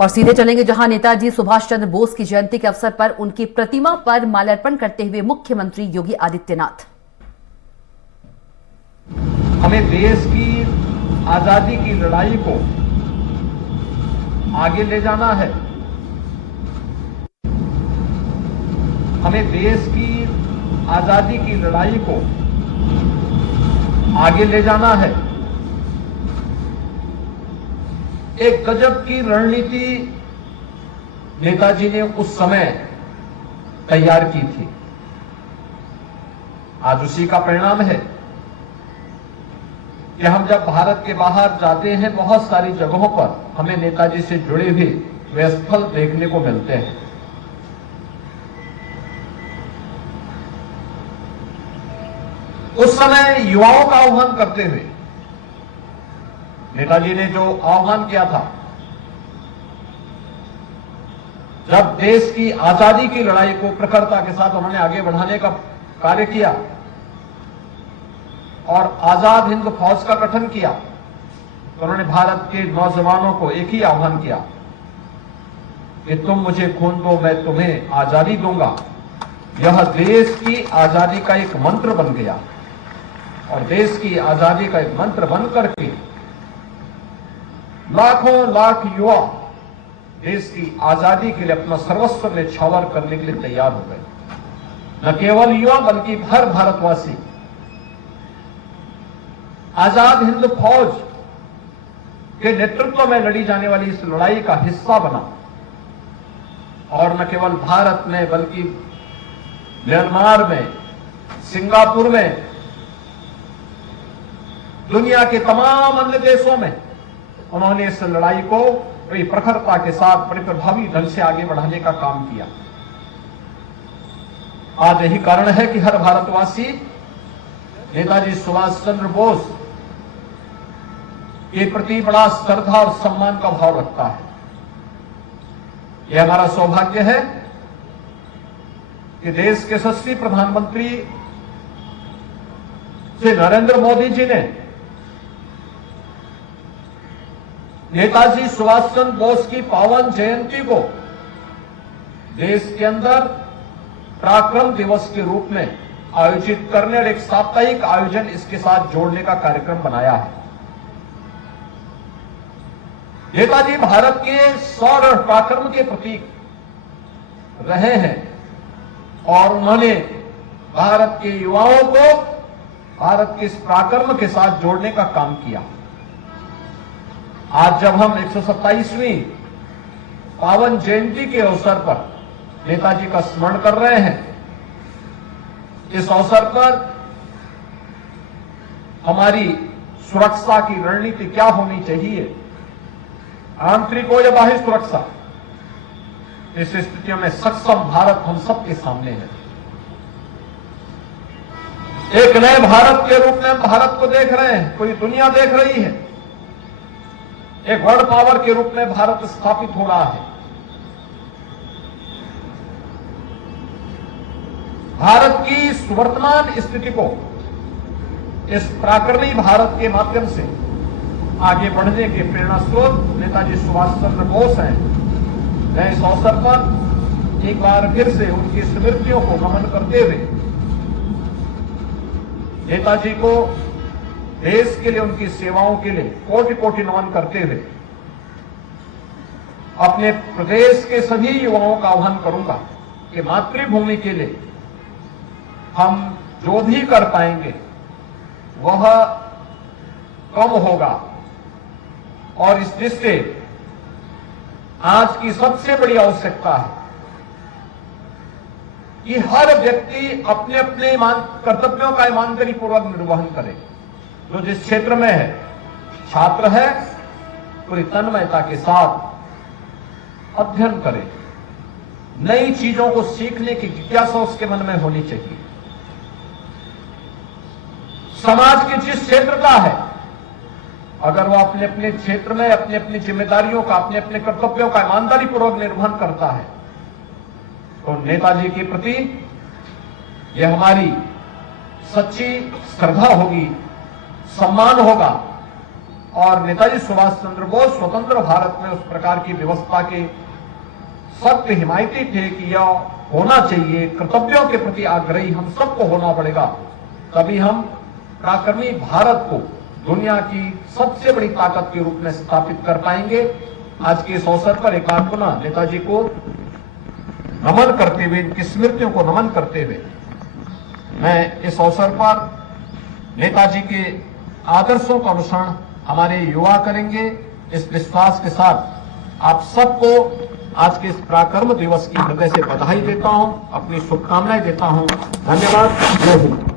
और सीधे चलेंगे जहां नेताजी सुभाष चंद्र बोस की जयंती के अवसर पर उनकी प्रतिमा पर माल्यार्पण करते हुए मुख्यमंत्री योगी आदित्यनाथ। हमें देश की आजादी की लड़ाई को आगे ले जाना है। हमें देश की आजादी की लड़ाई को आगे ले जाना है। एक गजब की रणनीति नेताजी ने उस समय तैयार की थी। आज उसी का परिणाम है कि हम जब भारत के बाहर जाते हैं, बहुत सारी जगहों पर हमें नेताजी से जुड़े हुए वे स्थल देखने को मिलते हैं। उस समय युवाओं का आह्वान करते हुए नेताजी ने जो आह्वान किया था, जब देश की आजादी की लड़ाई को प्रखरता के साथ उन्होंने आगे बढ़ाने का कार्य किया और आजाद हिंद फौज का गठन किया, तो उन्होंने भारत के नौजवानों को एक ही आह्वान किया कि तुम मुझे खून दो, मैं तुम्हें आजादी दूंगा। यह देश की आजादी का एक मंत्र बन गया और देश की आजादी का एक मंत्र बन करके लाखों लाख युवा देश की आजादी के लिए अपना सर्वस्व न्यौछावर करने के लिए तैयार हो गए। न केवल युवा बल्कि हर भारतवासी आजाद हिंद फौज के नेतृत्व में लड़ी जाने वाली इस लड़ाई का हिस्सा बना और न केवल भारत में बल्कि म्यांमार में, सिंगापुर में, दुनिया के तमाम अन्य देशों में उन्होंने इस लड़ाई को बड़ी प्रखरता के साथ बड़े प्रभावी ढंग से आगे बढ़ाने का काम किया। आज यही कारण है कि हर भारतवासी नेताजी सुभाष चंद्र बोस के प्रति बड़ा श्रद्धा और सम्मान का भाव रखता है। यह हमारा सौभाग्य है कि देश के यशस्वी प्रधानमंत्री श्री नरेंद्र मोदी जी ने नेताजी सुभाष चंद्र बोस की पावन जयंती को देश के अंदर पराक्रम दिवस के रूप में आयोजित करने और एक साप्ताहिक आयोजन इसके साथ जोड़ने का कार्यक्रम बनाया है। नेताजी भारत के शौर्य और पराक्रम के प्रतीक रहे हैं और उन्होंने भारत के युवाओं को भारत के इस पराक्रम के साथ जोड़ने का काम किया। आज जब हम 127वीं पावन जयंती के अवसर पर नेताजी का स्मरण कर रहे हैं, इस अवसर पर हमारी सुरक्षा की रणनीति क्या होनी चाहिए, आंतरिक हो या बाह्य सुरक्षा, इस स्थितियों में सक्षम भारत हम सबके सामने है। एक नए भारत के रूप में हम भारत को देख रहे हैं, पूरी दुनिया देख रही है। एक वर्ल्ड पावर के रूप में भारत स्थापित हो रहा है। भारत की इस वर्तमान स्थिति को इस पराक्रमी भारत के माध्यम से आगे बढ़ने के प्रेरणा स्रोत नेताजी सुभाष चंद्र बोस हैं। मैं इस अवसर पर एक बार फिर से उनकी स्मृतियों को नमन करते हुए नेताजी को देश के लिए, उनकी सेवाओं के लिए कोटि कोटि नमन करते हुए अपने प्रदेश के सभी युवाओं का आह्वान करूंगा कि मातृभूमि के लिए हम जो भी कर पाएंगे वह कम होगा और इस दृष्टि से आज की सबसे बड़ी आवश्यकता है कि हर व्यक्ति अपने अपने कर्तव्यों का ईमानदारी पूर्वक निर्वहन करे। जो जिस क्षेत्र में है, छात्र है, पूरी तन्मयता के साथ अध्ययन करे। नई चीजों को सीखने की जिज्ञासा उसके मन में होनी चाहिए। समाज के जिस क्षेत्र का है, अगर वो अपने अपने क्षेत्र में अपनी अपनी जिम्मेदारियों का, अपने अपने कर्तव्यों का ईमानदारी पूर्वक निर्वहन करता है, तो नेताजी के प्रति यह हमारी सच्ची श्रद्धा होगी, सम्मान होगा और नेताजी सुभाष चंद्र बोस स्वतंत्र भारत में उस प्रकार की व्यवस्था के सख्त हिमायती थे कि यह होना चाहिए, कर्तव्यों के प्रति आग्रही हम सबको होना पड़ेगा, तभी हम पराक्रमी भारत को दुनिया की सबसे बड़ी ताकत के रूप में स्थापित कर पाएंगे। आज के इस अवसर पर एक बार पुनः नेताजी को नमन करते हुए, इनकी स्मृतियों को नमन करते हुए मैं इस अवसर पर नेताजी के आदर्शों का अनुसरण हमारे युवा करेंगे, इस विश्वास के साथ आप सबको आज के इस पराक्रम दिवस की हृदय से बधाई देता हूं, अपनी शुभकामनाएं देता हूं। धन्यवाद। जय हिंद।